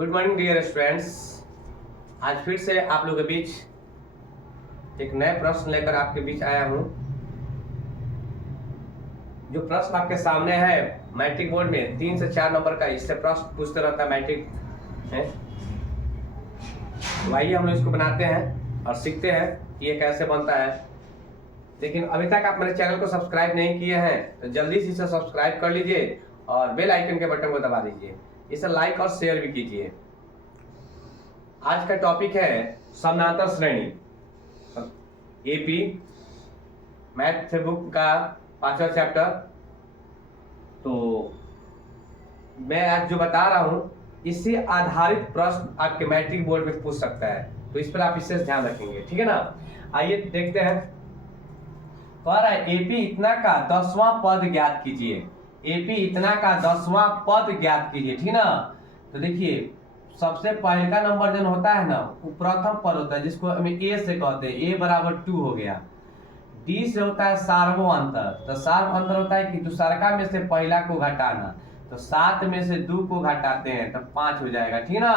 Good morning dear students. आज फिर से आप लोगों के बीच एक नए प्रश्न लेकर आपके बीच आया हूं। जो प्रश्न आपके सामने है मैट्रिक बोर्ड में 3 से 4 नंबर का, इससे प्रश्न पूछते रहता है मैट्रिक है। तो आइए हम लोग इसको बनाते हैं और सीखते हैं कि ये कैसे बनता है। लेकिन अभी तक आप मेरे चैनल को सब्सक्राइब नहीं किए हैं तो जल्दी से इसे सब्सक्राइब कर लीजिए और बेल आइकन के बटन को दबा दीजिए। इसे लाइक और शेयर भी कीजिए। आज का टॉपिक है समानांतर श्रेणी, एपी मैथ बुक का 5वां चैप्टर। तो मैं आज जो बता रहा हूं इससे आधारित प्रश्न आपके मैट्रिक बोर्ड में पूछ सकता है, तो इस पर आप विशेष ध्यान रखेंगे, ठीक है ना। आइए देखते हैं। कह रहा है एपी इतना का 10वां पद ज्ञात कीजिए। एपी इतना का 10वां पद ज्ञात कीजिए, ठीक ना। तो देखिए सबसे पहले का नंबर जो होता है ना वो प्रथम पद होता है, जिसको हम ए से कहते हैं। ए बराबर 2 हो गया। डी से होता है सार्वो अंतर। तो सार्व अंतर होता है कि दूसरका में से पहला को घटाना। तो 7 में से 2 को घटाते हैं तब 5 हो जाएगा, ठीक ना।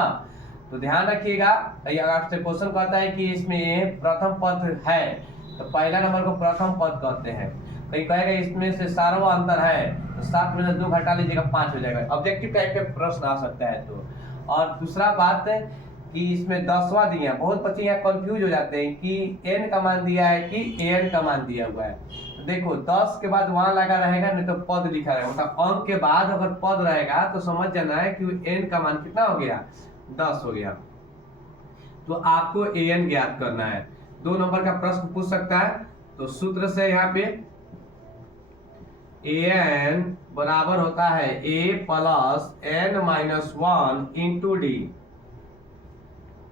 तो ध्यान रखिएगा, अगर आपसे क्वेश्चन कहता है कि इसमें प्रथम पद है तो पहला नंबर को प्रथम पद कहते हैं। कहीं कहेगा इसमें से सार्वो अंतर है तो 7 में से 2 घटा लीजिएगा 5 हो जाएगा। ऑब्जेक्टिव टाइप के प्रश्न आ सकता है। तो और दूसरा बात है कि इसमें 10वां दिया, बहुत बच्चे यहाँ कंफ्यूज हो जाते हैं कि n का मान दिया है कि an का मान दिया हुआ है। तो देखो 10 के बाद वहां लगा रहेगा, नहीं तो पद लिखा रहेगा। मतलब अंक के बाद अगर पद रहेगा तो समझ जाना है कि n का मान कितना हो गया, 10 हो गया। तो आपको an ज्ञात करना है। 2 नंबर का प्रश्न पूछ सकता है। तो सूत्र से यहाँ पे an बराबर होता है a plus n minus 1 into D.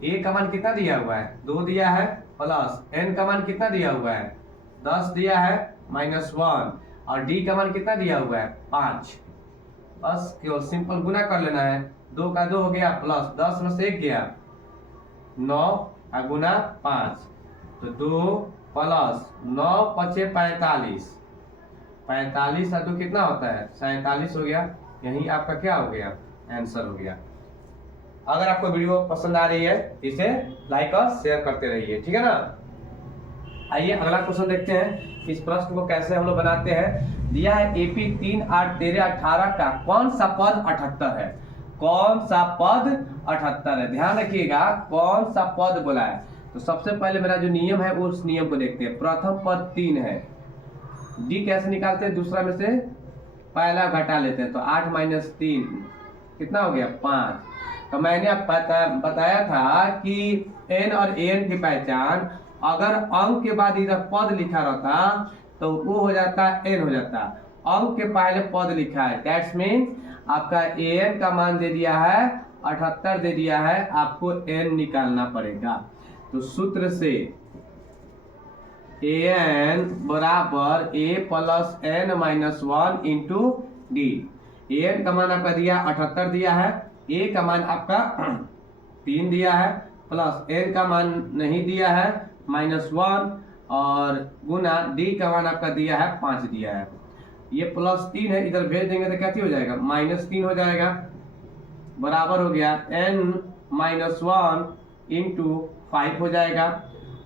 A का मान कितना दिया हुआ है, 2 दिया है, प्लस n का मान कितना दिया हुआ है, 10 दिया है, माइनस 1, और डी का मान कितना दिया हुआ है, 5। बस केवल सिंपल गुना कर लेना है। 2 का 2 हो गया, प्लस 10 में से 1 गया, 9 का गुना 5। तो 2 प्लस 9 पचे 45, 45 और 2 कितना होता है, 47 हो गया। यही आपका क्या हो गया, आंसर हो गया। अगर आपको वीडियो पसंद आ रही है इसे लाइक और शेयर करते रहिए, ठीक है ना। आइए अगला क्वेश्चन देखते हैं। इस प्रश्न को कैसे हम लोग बनाते हैं। दिया है एपी 3 8 13 18 का कौन सा पद 78 है। कौन सा पद 78 है, ध्यान रखिएगा कौन सा पद बोला है। तो सबसे पहले मेरा जो नियम है उस नियम को देखते हैं। प्रथम पद 3 है, डी कैसे निकालते हैं, दूसरा में से पहला घटा लेते हैं। तो 8 माइनस 3 कितना हो गया, 5। तो मैंने आप बताया था कि n और an की पहचान अगर अंक के बाद इधर पद लिखा रहता तो वो हो जाता n हो जाता। अंक के पहले पद लिखा है, दैट्स मीन आपका an का मान दे दिया है 78 दे दिया है, आपको n निकालना पड़ेगा। तो सूत्र से an बराबर a plus n minus 1 into D. an का मान आपका दिया 78 दिया है, a का मान आपका 3 दिया है, प्लस n का मान नहीं दिया है माइनस 1, और गुना d का मान आपका दिया है 5 दिया है। ये प्लस 3 है, इधर भेज देंगे तो क्या हो जाएगा, माइनस 3 हो जाएगा। बराबर हो गया n माइनस 1 इंटू 5 हो जाएगा।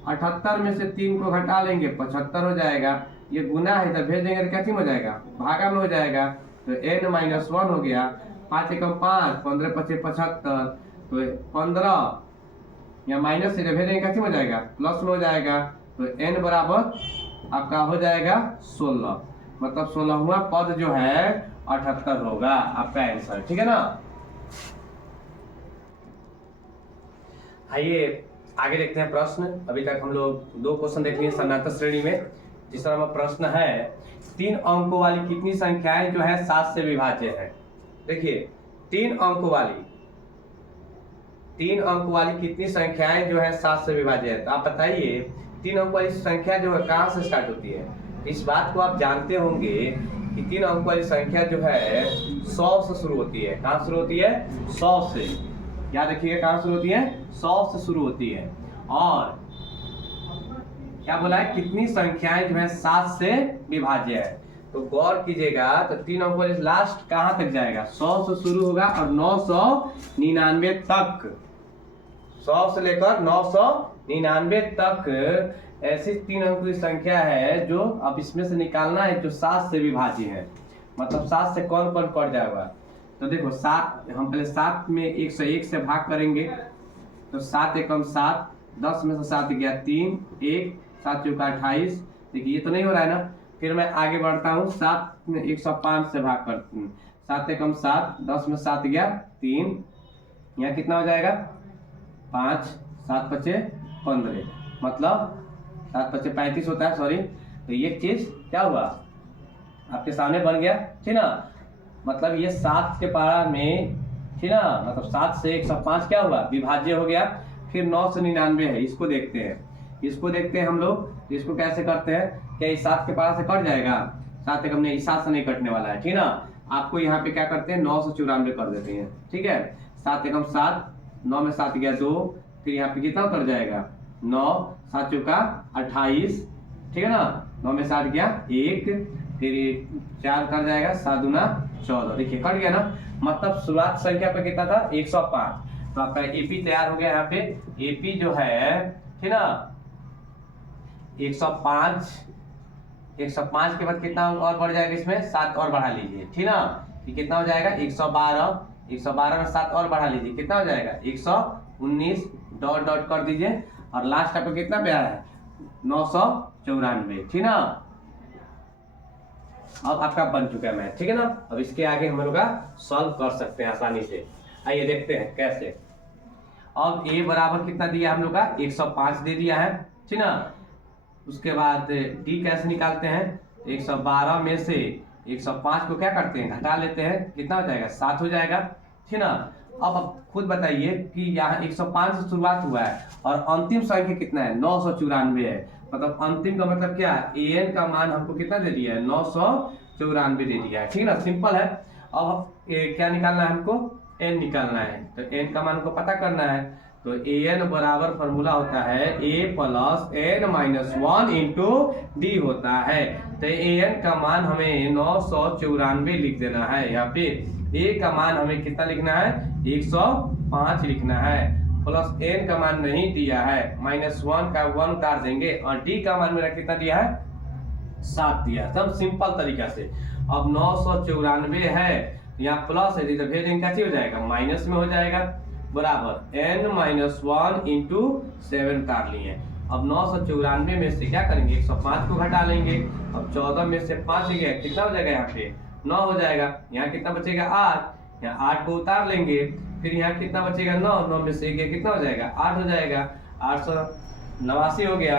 78 में से 3 को घटा लेंगे 75 हो जाएगा। ये गुना है, इधर भेज देंगे तो क्या हो जाएगा, भागा में हो जाएगा। तो n माइनस 1 हो गया, 5 एकम 5, 15 पचे 75, तो 15 या माइनस से भेजेंगे क्या हो जाएगा, प्लस में हो जाएगा। तो n बराबर आपका हो जाएगा 16, मतलब 16वां पद जो है 78 होगा आपका आंसर, ठीक है ना। आइए आगे देखते हैं प्रश्न। अभी तक हम लोग 2 क्वेश्चन देख लिए समानांतर श्रेणी में। तीसरा प्रश्न है 3 अंकों वाली कितनी संख्याएं जो है 7 से विभाज्य है। देखिए 3 अंकों वाली कितनी संख्याएं जो है 7 से विभाज्य है। तो आप बताइए 3 अंकों वाली संख्या जो है कहाँ से स्टार्ट होती है। इस बात को आप जानते होंगे कि 3 अंकों वाली संख्या जो है 100 से शुरू होती है। कहाँ शुरू होती है, 100 से। याद रखिएगा कहाँ शुरू होती है, 100 से शुरू होती है। और क्या बोला है, कितनी संख्याएं जो है 7 से विभाज्य है। तो गौर कीजिएगा, तो 3 अंक वाले लास्ट कहाँ तक जाएगा, 100 से शुरू होगा और 999 तक, 100 से लेकर 999 तक ऐसी 3 अंक की संख्या है जो अब इसमें से निकालना है, जो 7 से विभाज्य है। मतलब 7 से कौन कौन कट जाएगा, तो देखो 7, हम पहले 7 में 101 से भाग करेंगे, तो 7 एकम 7, 10 में से 7 गया 3, 1, 7 चौका 28। देखिए ये तो नहीं हो रहा है ना, फिर मैं आगे बढ़ता हूँ, 7 में 105 से भाग करती हूँ, 7 एकम 7, 10 में 7 गया 3, यहाँ कितना हो जाएगा 5, 7 पचे 15, मतलब 7 पचे 35 होता है, सॉरी। तो ये चीज क्या हुआ आपके सामने बन गया, ठीक ना। मतलब ये 7 के पारा में, ठीक ना, मतलब 7 से 105 क्या हुआ, विभाज्य हो गया। फिर 999 है, इसको देखते हैं हम लोग। इसको कैसे करते हैं, क्या इस 7 के पारा से कट जाएगा, 7 एकम नहीं, 7 से नहीं कटने वाला है, ठीक ना। आपको यहाँ पे क्या करते हैं, 994 कर देते हैं, ठीक है। 7 एकम 7, 9 में 7 गया 2, फिर यहाँ पे कितना उतर जाएगा 9, 7 चौका 28, ठीक है ना। 9 में 7 गया 1, फिर 4 कर जाएगा, 7 दूना 14, देखिए कट गया ना। मतलब शुरुआत संख्या पे कितना था 105, तो आपका एपी तैयार हो गया। यहाँ पे एपी जो है, ठीक ना, 105 के बाद कितना और बढ़ जाएगा, इसमें 7 और बढ़ा लीजिए, ठीक ना। ये कितना हो जाएगा 112 में 7 और बढ़ा लीजिए, कितना हो जाएगा 119, डॉट डॉट कर दीजिए, और लास्ट आपको कितना पे आ रहा है 994, ठीक ना। अब आपका बन चुका है मैथ, ठीक है ना। अब इसके आगे हम लोग सॉल्व कर सकते हैं आसानी से। आइए देखते हैं कैसे। अब ए बराबर कितना दिया हम लोग का 105 दे दिया है, ठीक ना। उसके बाद डी कैसे निकालते हैं, 112 में से 105 को क्या करते हैं, घटा लेते हैं, कितना हो जाएगा 7 हो जाएगा, ठीक ना। अब खुद बताइए कि यहाँ 105 से शुरुआत हुआ है और अंतिम संख्या कितना है 994 है। मतलब अंतिम का मतलब क्या है, an का मान हमको कितना दे दिया है 994 दे दिया है, ठीक ना। सिंपल है। अब क्या निकालना है हमको, n निकालना है। तो n का मान को पता करना है, तो an बराबर फॉर्मूला होता है a plus n minus 1 into D होता है। तो an का मान हमें 994 लिख देना है। यहाँ पे a का मान हमें कितना लिखना है 105 लिखना है, प्लस n का मान नहीं दिया है, माइनस 1 का 1 काट देंगे, और d का मान मेरा कितना दिया है 7 दिया है। सब सिंपल तरीका से। अब 994 है, यहाँ प्लस है तो भेजेंगे क्या हो जाएगा, माइनस में हो जाएगा, बराबर n माइनस 1 इंटू 7 काट लिए। अब 994 में से क्या करेंगे 105 को घटा लेंगे। अब 14 में से 5 गया, कितना हो जाएगा यहाँ पे 9 हो जाएगा। यहाँ कितना बचेगा 8, यहाँ 8 को उतार लेंगे, फिर यहाँ कितना बचेगा 9, 9 में से गया कितना हो जाएगा 8 हो जाएगा, 889 हो गया।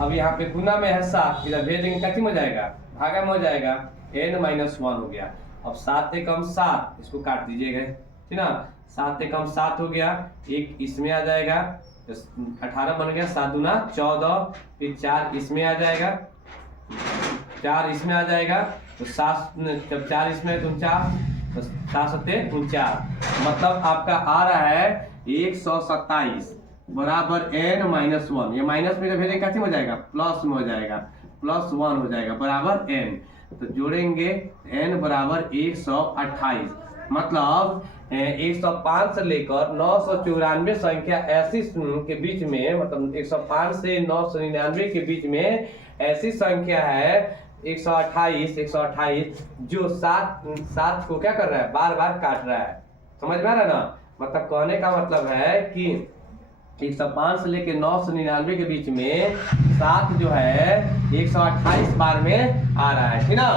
अब यहाँ पे गुना में है 7, इधर भेज देंगे क्या हो जाएगा, भागा में हो जाएगा, n माइनस 1 हो गया। अब 7 एकम 7, इसको काट दीजिएगा, ठीक ना। 7 एकम 7 हो गया, एक इसमें आ जाएगा, 18 बन गया, 7 दूना 14, फिर 4 इसमें आ जाएगा, 4 इसमें आ जाएगा, तो 7 जब 4 इसमें 49, तो 7 सत्ते 49, मतलब आपका आ रहा है 127 बराबर n माइनस 1। ये माइनस में जब भेजेंगे कैसे हो जाएगा, प्लस में हो जाएगा, प्लस 1 हो जाएगा बराबर n। तो जोड़ेंगे n बराबर 128, मतलब 105 से लेकर 994 संख्या ऐसी के बीच में, मतलब 105 से 999 के बीच में ऐसी संख्या है 128 जो 7 को क्या कर रहा है, बार बार काट रहा है। समझ में आ रहा है ना। मतलब कहने का मतलब है कि 105 से लेकर 999 के बीच में 7 जो है 128 बार में आ रहा है, ठीक ना।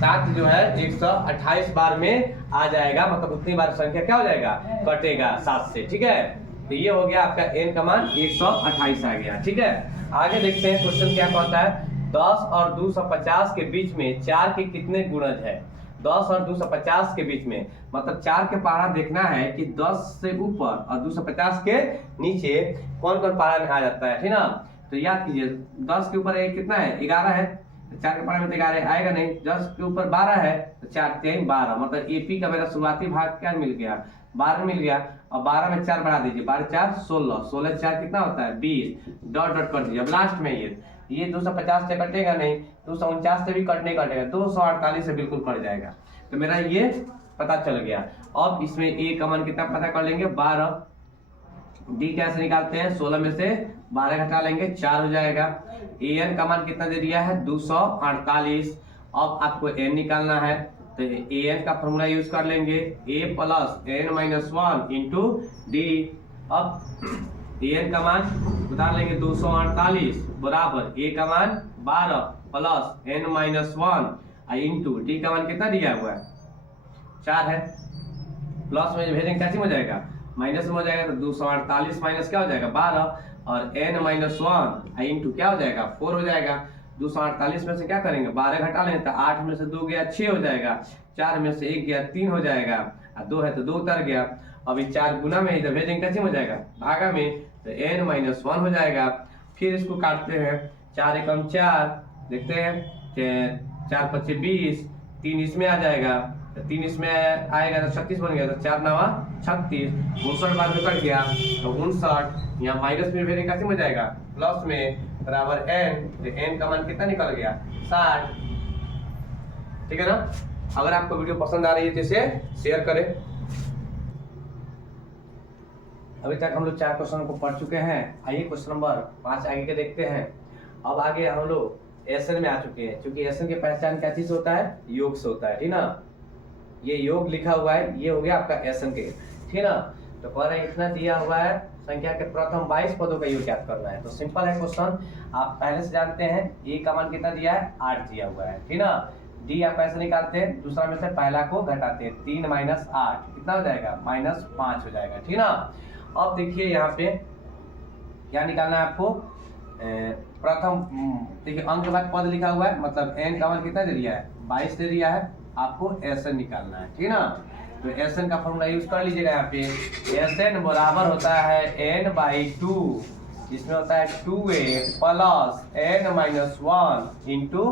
7 जो है 128 बार में आ जाएगा, मतलब उतनी बार संख्या क्या हो जाएगा, कटेगा 7 से, ठीक है। तो ये हो गया आपका n का मान 128 आ गया, ठीक है। आगे देखते हैं क्वेश्चन क्या कहता है। 10 और 250 के बीच में 4 के कितने गुणज है। 10 और 250 के बीच में, मतलब 4 के पारा देखना है कि 10 से ऊपर और 250 के नीचे कौन कौन पारा में आ जाता है, ठीक ना। तो याद कीजिए 10 के ऊपर एक कितना है 11 है, 4 के पारा में तो 11 आएगा नहीं। 10 के ऊपर 12 है, तो 4 3 12, मतलब एपी का मेरा शुरुआती भाग क्या मिल गया 12 मिल गया। और 12 में 4 बढ़ा दीजिए, 12 4 16, 16 4 कितना होता है 20, डॉट डॉट कर दीजिए। अब लास्ट में ये 250 से कटेगा नहीं, 249 से भी कट नहीं कटेगा, 248 से बिल्कुल कट जाएगा। तो मेरा ये पता चल गया। अब इसमें ए का मान कितना पता कर लेंगे, 12। डी कैसे निकालते हैं, 16 में से 12 घटा लेंगे, 4 हो जाएगा। ए एन का मान कितना दे दिया है, 248। अब आपको एन निकालना है, तो ए एन का फॉर्मूला यूज कर लेंगे, A plus N minus 1 into D. अब ए एन का मान उतार लेंगे 248 बराबर ए का मान 12 plus N minus 1 into d का मान कितना दिया हुआ है, 4 है। प्लस में भेजेंगे कैसे हो जाएगा, माइनस में हो जाएगा, तो 248 माइनस क्या हो जाएगा 12 और n माइनस 1 इंटू क्या हो जाएगा 4 हो जाएगा। 248 में से क्या करेंगे 12 घटा लेंगे, तो 8 में से 2 गया 6 हो जाएगा, 4 में से 1 गया 3 हो जाएगा, और 2 है तो 2 उतर गया। अभी 4 गुना में इधर भेजेंगे कैसे हो जाएगा भागा में, तो n माइनस 1 हो जाएगा। फिर इसको काटते हैं, 4 एकम 4, देखते हैं 4 पच्चे 20, 3 इसमें आ जाएगा, तो 3 इसमें आएगा तो 36 बन गया, तो 4 नवा 36, 59 बाद में कट गया तो 59, यहाँ माइनस में भेजेंगे कैसे हो जाएगा प्लस में बराबर n, तो n का मान कितना निकल गया 60। ठीक है ना। अगर आपको वीडियो पसंद आ रही है तो इसे शेयर करें। अभी तक हम लोग 4 क्वेश्चन को पढ़ चुके हैं, आइए क्वेश्चन नंबर 5 आगे के देखते हैं। अब आगे हम लोग एसएन में आ चुके हैं, क्योंकि एसएन की पहचान क्या चीज होता है, योग से होता है, ठीक ना। ये योग लिखा हुआ है, ये हो गया आपका एसएन के, ठीक ना। तो कह रहे हैं इतना दिया हुआ है, संख्या के प्रथम 22 पदों का योग याद करना है। तो सिंपल है क्वेश्चन, आप पहले से जानते हैं ए का मान कितना दिया है 8 दिया हुआ है, ठीक ना। डी आप ऐसे निकालते हैं, दूसरा में से पहला को घटाते हैं, 3 माइनस 8 कितना हो जाएगा -5 हो जाएगा, ठीक ना। अब देखिए यहाँ पे क्या निकालना है आपको, प्रथम देखिए अंक के बाद पद लिखा हुआ है, मतलब n का मान कितना दे दिया है 22 दे दिया है, आपको एसएन निकालना है, ठीक ना। तो एसएन का फॉर्मूला यूज कर लीजिएगा यहाँ पे, एसएन बराबर होता है n/2, इसमें होता है 2a plus n minus 1 into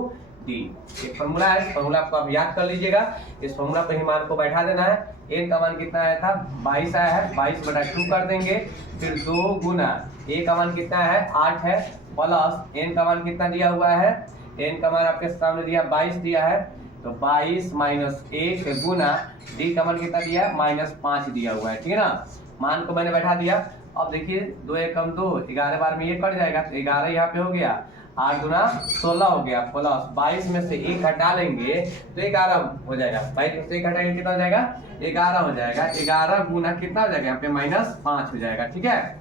D. एक फॉर्मूला है, इस फॉर्मूला को आप याद कर लीजिएगा। इस फॉर्मूला पर ही मान को बैठा देना है। n का मान कितना आया था 22 आया है, 22/2 कर देंगे, फिर 2 गुना a का मान कितना है 8 है, प्लस n का मान कितना दिया हुआ है, n का मान आपके सामने दिया 22 दिया है, तो 22 माइनस 1 गुना d का मान कितना दिया है -5 दिया हुआ है, ठीक है ना। मान को मैंने बैठा दिया। अब देखिए 2 एकम 2, 11 बार में ये कट जाएगा, तो 11 यहाँ पे हो गया, 8 गुना 16 हो गया, प्लस 22 में से 1 हटा लेंगे तो 11 हो जाएगा, 22 में से 1 हटाएंगे कितना हो जाएगा 11 हो जाएगा, 11 गुना कितना हो जाएगा यहाँ पे -5 हो जाएगा, ठीक है।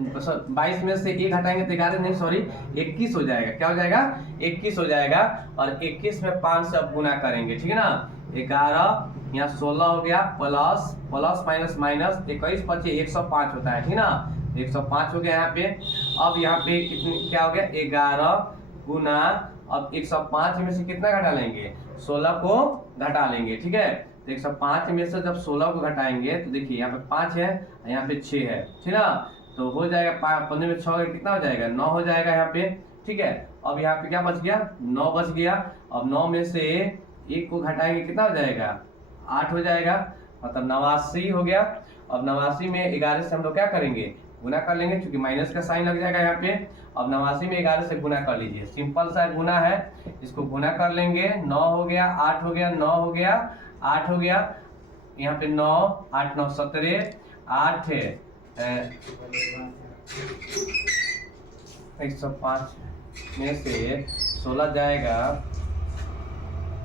22 में से 1 हटाएंगे तो 11 नहीं सॉरी 21 हो जाएगा, क्या हो जाएगा 21 हो जाएगा, और 21 में 5 से अब गुना करेंगे, ठीक है ना। 11 यहाँ 16 हो गया, प्लस प्लस माइनस माइनस 21 पचे 105 होता है, ठीक ना। 105 हो गया यहाँ पे। अब यहाँ पे कितनी क्या हो गया 11 गुना, अब 105 में से कितना घटा लेंगे 16 को घटा लेंगे, ठीक है। तो 105 में से जब 16 को घटाएंगे तो देखिए यहाँ पे 5 है, यहाँ पे 6 है, ठीक ना। तो हो जाएगा 15 में 6 कितना हो जाएगा 9 हो जाएगा यहाँ पे, ठीक है। अब यहाँ पे क्या बच गया 9 बच गया। अब 9 में से 1 को घटाएंगे कितना हो जाएगा 8 हो जाएगा, मतलब 89 हो गया। अब 89 में 11 से हम लोग क्या करेंगे गुना कर लेंगे, क्योंकि माइनस का साइन लग जाएगा यहाँ पे। अब 89 में 11 से गुना कर लीजिए, सिंपल सा गुना है, इसको गुना कर लेंगे। 9 हो गया, 8 हो गया, 9 हो गया, 8 हो गया, यहाँ पे 9 8 9 17, 8 है 105 में से 16 जाएगा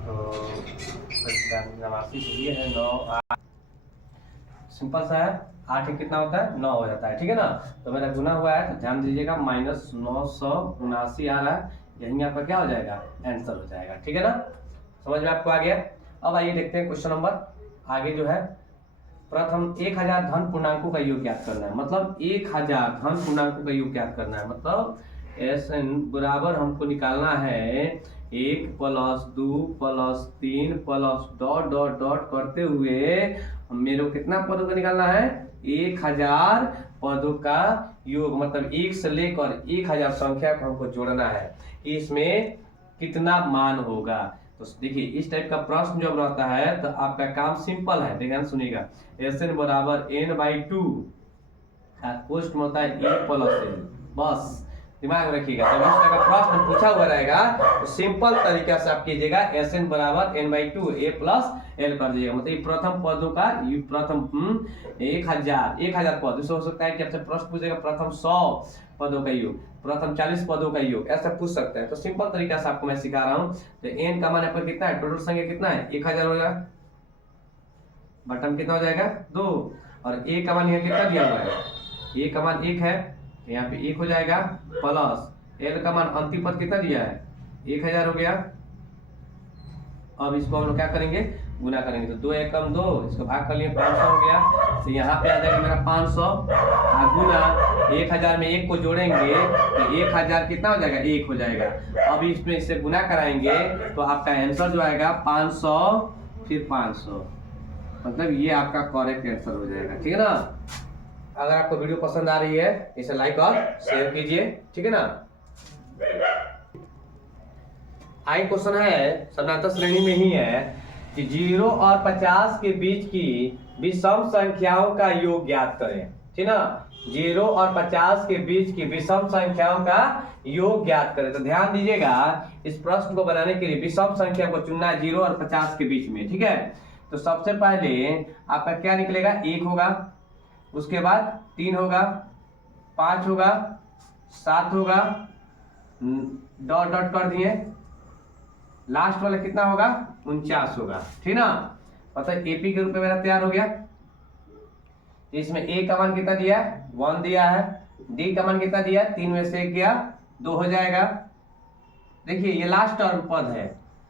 तो 89 ये है 9 8, सिंपल सा है। 8 कितना होता है 9 हो जाता है, ठीक है ना। तो मेरा गुना हुआ है तो ध्यान दीजिएगा -979 आ रहा है, यही आपका क्या हो जाएगा आंसर हो जाएगा, ठीक है ना। समझ में आपको आ गया। अब आइए देखते हैं क्वेश्चन नंबर आगे जो है, प्रथम 1000 धन पूर्णांकों का योग याद करना है, मतलब 1000 धन पूर्णांकों का योग याद करना है, मतलब एसएन बराबर हमको निकालना है 1 + 2 + 3 + डॉट डॉट डॉट करते हुए मेरे को कितना पदों का निकालना है 1000 पदों का योग, मतलब 1 से लेकर 1000 संख्या को हमको जोड़ना है कि इसमें कितना मान होगा। तो देखिए इस टाइप का प्रश्न जब रहता है तो आपका काम सिंपल है, ध्यान सुनिएगा। एसएन बराबर n/2 पोस्ट में होता है a + n, बस दिमाग में रखिएगा। जब इस तरह का प्रश्न पूछा हुआ रहेगा तो सिंपल तरीके से आप कीजिएगा, Sn बराबर n/2 a प्लस l कर दीजिएगा। मतलब प्रथम पदों का प्रथम 1000 पद, इससे हो सकता है कि आपसे प्रश्न पूछेगा प्रथम 100 पदों का योग, प्रथम 40 पदों का योग, ऐसा पूछ सकते हैं। तो सिंपल तरीका से आपको मैं सिखा रहा हूँ। तो n का मान यहाँ पर कितना है, टोटल संख्या कितना है 1000 हो जाएगा, बटन कितना हो जाएगा 2, और a का मान यहाँ कितना दिया हुआ है, a का मान 1 है, यहाँ पे 1 हो जाएगा, प्लस l का मान अंतिम पद कितना दिया है 1000 हो गया। अब इसको हम लोग क्या करेंगे, गुना करेंगे। तो 2 एकम 2, इसको भाग कर लिए 500 हो गया। तो यहाँ पे आ जाएगा मेरा 500 गुना 1000 में 1 को जोड़ेंगे तो 1000 कितना हो जाएगा 1 हो जाएगा। अब इसमें इससे गुना कराएंगे तो आपका आंसर जो आएगा 500 फिर 500, मतलब ये आपका करेक्ट आंसर हो जाएगा। ठीक है ना। अगर आपको वीडियो पसंद आ रही है इसे लाइक और शेयर कीजिए, ठीक है ना। आगे क्वेश्चन है, स्नातक श्रेणी में ही है कि 0 और 50 के बीच की विषम संख्याओं का योग ज्ञात करें। ठीक ना, 0 और 50 के बीच की विषम संख्याओं का योग ज्ञात करें। तो ध्यान दीजिएगा, इस प्रश्न को बनाने के लिए विषम संख्या को चुनना है 0 और 50 के बीच में। ठीक है, तो सबसे पहले आपका क्या निकलेगा, 1 होगा, उसके बाद 3 होगा, 5 होगा, 7 होगा, डॉट डॉट कर दिए, लास्ट वाला कितना होगा 49 होगा। ठीक ना, मतलब एपी के रूप में मेरा तैयार हो गया। इसमें ए का मान कितना दिया है 1 दिया है, डी का मान कितना दिया है 3 में से 1 गया 2 हो जाएगा। देखिए ये लास्ट टर्म पद है,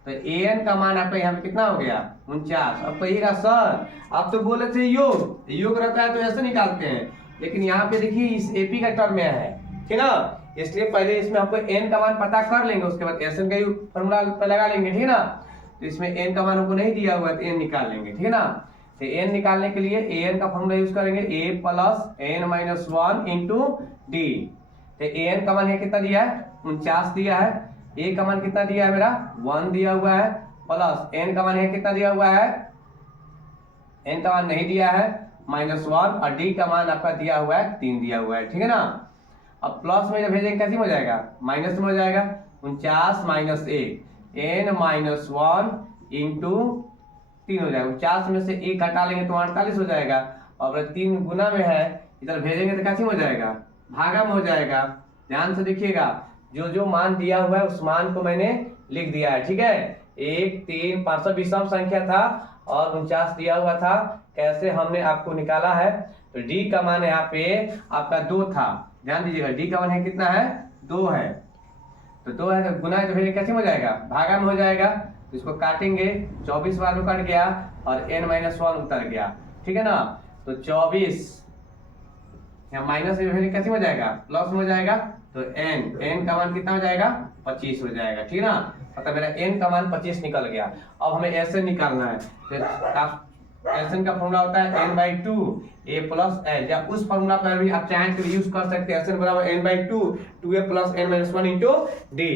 तो an का मान आपका यहाँ पे कितना हो गया 49। अब कहिएगा सर आप तो बोले थे योग, योग रहता है तो ऐसे निकालते हैं, लेकिन यहाँ पे देखिए इस एपी का टर्म में है, ठीक ना, इसलिए पहले इसमें आपको n का मान पता कर लेंगे, उसके बाद Sn का फॉर्मूला पे लगा लेंगे। ठीक ना, तो इसमें n का मान हमको नहीं दिया हुआ है तो n निकाल लेंगे। ठीक ना, तो n निकालने के लिए an का फॉर्मूला यूज करेंगे, a plus n minus 1 into D. तो an का मान है कितना दिया है 49 दिया है, a का मान कितना दिया है मेरा 1 दिया हुआ है, प्लस n का मान है कितना दिया हुआ है, n का मान नहीं दिया है -1, और d का मान आपका दिया हुआ है 3 दिया हुआ है। ठीक है ना, अब प्लस में जब भेजेंगे कैसे हो जाएगा, माइनस में हो जाएगा, 49 माइनस 1 n माइनस 1 इंटू 3 हो जाएगा। 49 में से 1 हटा लेंगे तो 48 हो जाएगा, और 3 गुना में है, इधर भेजेंगे तो कैसे हो जाएगा, भागा में हो जाएगा। ध्यान से देखिएगा, जो जो मान दिया हुआ है उस मान को मैंने लिख दिया है। ठीक है, 1 3 500 विषम संख्या था और 49 दिया हुआ था। कैसे हमने आपको निकाला है, तो डी का मान यहाँ पे आपका 2 था, ध्यान दीजिएगा, डी का मान है कितना है 2 है, तो 2 है तो गुना है कैसे हो जाएगा, भागा में हो जाएगा। तो इसको काटेंगे, 24 बार में कट गया और n माइनस 1 उतर गया। ठीक है ना, तो 24 यहाँ माइनस कैसे हो जाएगा, प्लस में हो जाएगा, तो n का मान कितना हो जाएगा 25 हो जाएगा। ठीक है ना, मतलब मेरा n का मान 25 निकल गया। अब हमें Sn निकालना है, तो Sn का फॉर्मूला होता है n/2 a प्लस l, या उस फॉर्मूला पर भी आप चाहें तो यूज कर सकते हैं, Sn बराबर n/2 2a plus n minus 1 into D.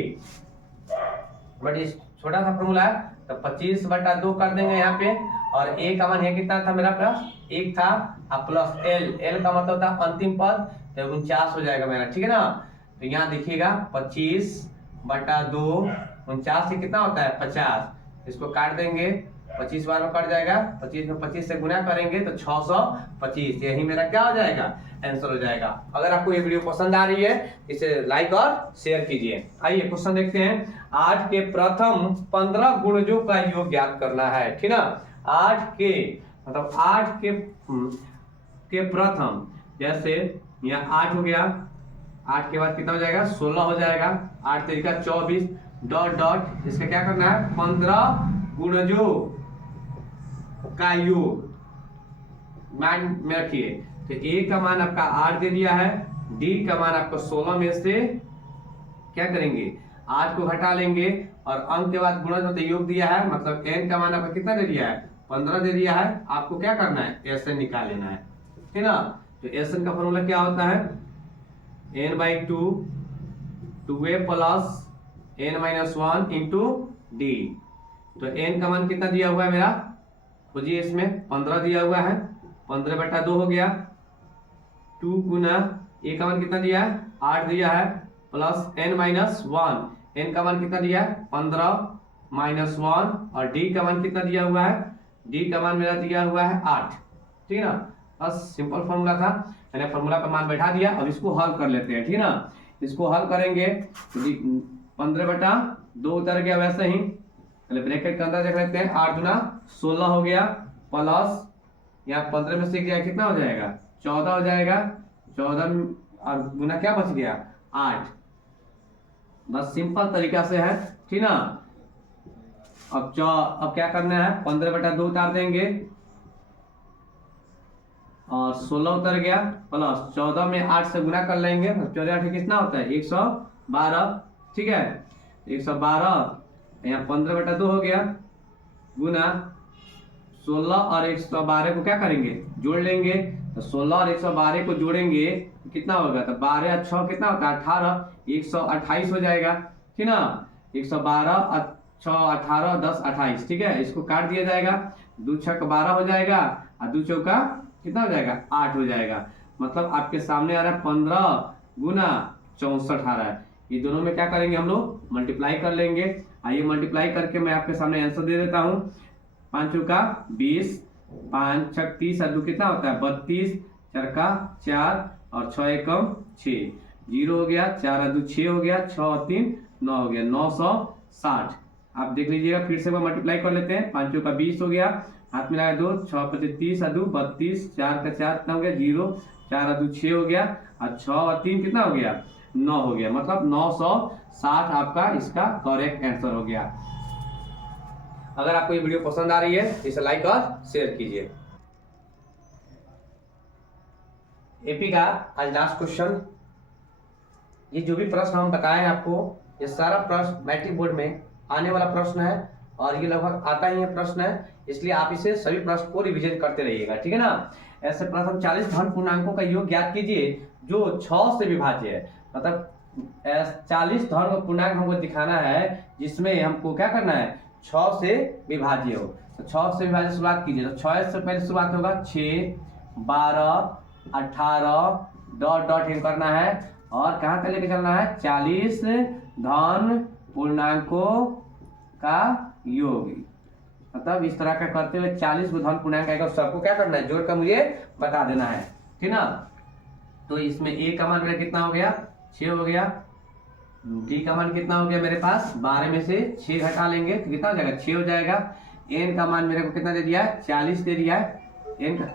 But इस छोटा सा फॉर्मूला है, तो 25/2 कर देंगे यहाँ पे, और a का मान है कितना था मेरा प्लस 1 था, और प्लस l का मतलब था अंतिम पद, तो 49 हो जाएगा मेरा। ठीक है ना, तो यहाँ देखिएगा 25/2 49 से कितना होता है 50, इसको काट देंगे, 25 बार में कट जाएगा, 25 में 25 से गुना करेंगे तो 625, यही मेरा क्या हो जाएगा आंसर हो जाएगा। अगर आपको ये वीडियो पसंद आ रही है इसे लाइक और शेयर कीजिए। आइए क्वेश्चन देखते हैं, 8 के प्रथम 15 गुणजों का योग ज्ञात करना है। ठीक ना, 8 के मतलब 8 के प्रथम, जैसे यहाँ 8 हो गया, 8 के बाद कितना हो जाएगा 16 हो जाएगा, 8 तरीका 24 डॉट डॉट, इसका क्या करना है 15 गुणजों का योग मान में रखिए। तो a का मान आपका 8 दे दिया है, d का मान आपको 16 में से क्या करेंगे 8 को घटा लेंगे, और अंक के बाद गुणज मतलब योग दिया है, मतलब n का मान आपका कितना दे दिया है 15 दे दिया है। आपको क्या करना है Sn निकाल लेना है। ठीक ना, तो Sn का फॉर्मूला क्या होता है n/2 2a plus n minus 1 into D. तो n का मान कितना दिया हुआ है मेरा, खोजिए, इसमें 15 दिया हुआ है, 15/2 हो गया, 2 गुना a का मान कितना दिया है 8 दिया है, plus n minus one, n का मान कितना दिया है 15 माइनस वन, और d का मान कितना दिया हुआ है, d का मान मेरा दिया हुआ है 8। ठीक है ना, बस सिंपल फॉर्मूला था, मैंने फॉर्मूला पे मान बैठा दिया। अब इसको हल कर लेते हैं। ठीक है ना, इसको हल करेंगे तो 15/2 उतर गया, वैसे ही पहले ब्रैकेट के अंदर देख लेते हैं। 8 गुना 16 हो गया, प्लस यहाँ 15 में से गया कितना हो जाएगा 14 हो जाएगा, 14 और गुना क्या बच गया 8। बस सिंपल तरीका से है। ठीक ना, अब क्या करना है, 15/2 उतार देंगे और 16 उतर गया, प्लस 14 में 8 से गुना कर लेंगे, 14 8 कितना होता है 112। ठीक है, 112, यहाँ 15/2 हो गया, गुना 16 और 112 को क्या करेंगे जोड़ लेंगे, तो 16 और 112 को जोड़ेंगे तो कितना होगा, तो 12 और 6 कितना होता है 18, 128 हो जाएगा। ठीक ना, 112 और 6 18, 10 28। ठीक है, इसको काट दिया जाएगा, 2 6 12 हो जाएगा और 2 चौका कितना हो जाएगा 8 हो जाएगा। मतलब आपके सामने आ रहा है 15 गुना 64 आ रहा है। ये दोनों में क्या करेंगे हम लोग मल्टीप्लाई कर लेंगे। आइए मल्टीप्लाई करके मैं आपके सामने आंसर दे देता हूँ। 5 चौका 20, 5 6 30 और 2 कितना होता है 32, 4 का 4 और 6 एकम 6, 0 हो गया, 4 और 2 6 हो गया, 6 और 3 9 हो गया, 960। आप देख लीजिएगा, फिर से वो मल्टीप्लाई कर लेते हैं। 5 चौका 20 हो गया, हाथ मिलाया 2, 6 25 30 और 2 32, 4 का 4 कितना हो गया 0, 4 और 2 6 हो गया और 6 और 3 कितना हो गया 9 हो गया। मतलब 960 आपका इसका करेक्ट आंसर हो गया। अगर आपको ये वीडियो पसंद आ रही है इसे लाइक और शेयर कीजिए। एपी का आज लास्ट क्वेश्चन, ये जो भी प्रश्न हम बताए हैं आपको, ये सारा प्रश्न मैट्रिक बोर्ड में आने वाला प्रश्न है और ये लगभग आता ही है प्रश्न है, इसलिए आप इसे सभी प्रश्न को रिवीजन करते रहिएगा। ठीक है ना, ऐसे प्रथम 40 धन पूर्णांकों का योग ज्ञात कीजिए जो 6 से विभाज्य है। मतलब 40 धन पूर्णांक हमको दिखाना है जिसमें हमको क्या करना है 6 से विभाज्य हो। तो 6 से विभाज्य शुरुआत कीजिए, तो 6 से पहले शुरुआत होगा 6 12 18 डॉट डॉट इन करना है और कहाँ तक लेके चलना है 40 धन पूर्णांकों का योग। मतलब इस तरह का करते हुए 40 धन पूर्णांक आएगा, सबको क्या करना है जोड़ कर मुझे बता देना है। ठीक ना, तो इसमें ए का मान मेरा कितना हो गया 6 हो गया, डी का मान कितना हो गया मेरे पास 12 में से 6 घटा लेंगे तो कितना हो जाएगा 6 हो जाएगा। एन का मान मेरे को कितना दे दिया है 40 दे दिया है एन का,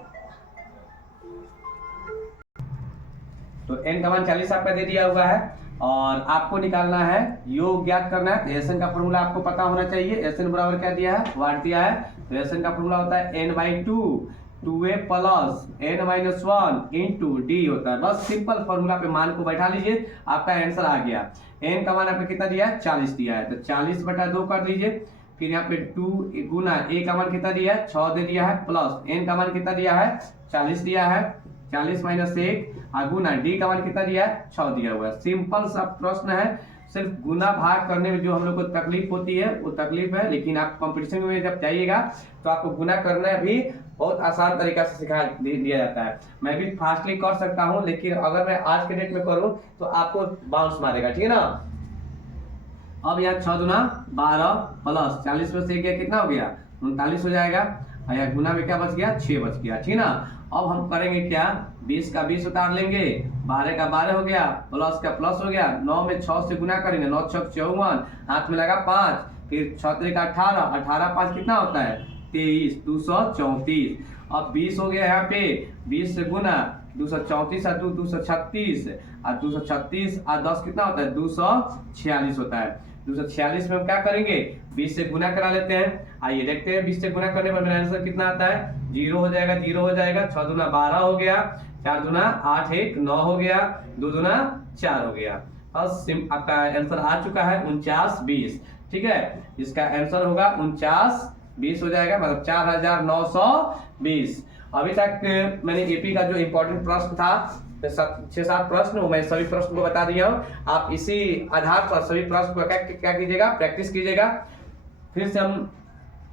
तो एन का मान 40 आपका दे दिया हुआ है और आपको निकालना है योग ज्ञात करना है। तो एसएन का फॉर्मूला आपको पता होना चाहिए। एसएन बराबर क्या दिया है वाट दिया है, तो एसएन का फॉर्मूला होता है n/2 2a plus n-1 into D होता है। बस सिंपल फॉर्मूला पे मान को बैठा लीजिए, आपका आंसर आ गया। n का मान आपका कितना दिया है 40 दिया है, तो 40/2 कर लीजिए। फिर यहाँ पे 2 गुना a का मान कितना दिया है 6 दे दिया है, प्लस n का मान कितना दिया है 40 दिया है, 40 माइनस 1 गुना डी का मान कितना दिया है 6 दिया हुआ है। सिंपल सा प्रश्न है, सिर्फ गुना भाग करने में जो हम लोग को तकलीफ होती है वो तकलीफ है, लेकिन आप कंपटीशन में जब जाइएगा तो आपको गुना करना भी बहुत आसान तरीका से सिखा दिया जाता है। मैं भी फास्टली कर सकता हूँ, लेकिन अगर मैं आज के डेट में करूँ तो आपको बाउंस मारेगा। ठीक है ना, अब यहाँ 6 दुना 12 प्लस 40 में से गया कितना हो गया 39 हो जाएगा, और यहाँ गुना में क्या बच गया 6 बच गया। ठीक है ना, अब हम करेंगे क्या 20 का 20 उतार लेंगे, 12 का 12 हो गया, प्लस का प्लस हो गया, 9 में 6 से गुना करेंगे, 9 6 54, हाथ में लगा 5, फिर 6 का 18, 18 5 कितना होता है 23, 234। अब 20 हो गया यहाँ पे 20 से गुना 234 और 236 और 236 और 10 कितना होता है 246 होता है। 246 में हम क्या करेंगे 20 से गुना करा लेते हैं। आइए देखते हैं 20 से गुना करने पर मेरा आंसर कितना आता है 0 हो जाएगा, 0 हो जाएगा, 6 दूना 12 हो गया, 4 दूना 8 1 9 हो गया, 2 दूना 4 हो गया। बस आपका आंसर आ चुका है 49 20। ठीक है, इसका आंसर होगा 49 20 हो जाएगा, मतलब 4920। अभी तक मैंने एपी का जो इम्पोर्टेंट प्रश्न था 6-7 प्रश्न, मैं सभी प्रश्न को बता दिया हूँ। आप इसी आधार पर सभी प्रश्न को क्या कीजिएगा प्रैक्टिस कीजिएगा। फिर से हम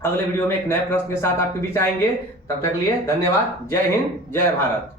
अगले वीडियो में एक नए प्रश्न के साथ आपके बीच आएंगे। तब तक लिए धन्यवाद। जय हिंद, जय भारत।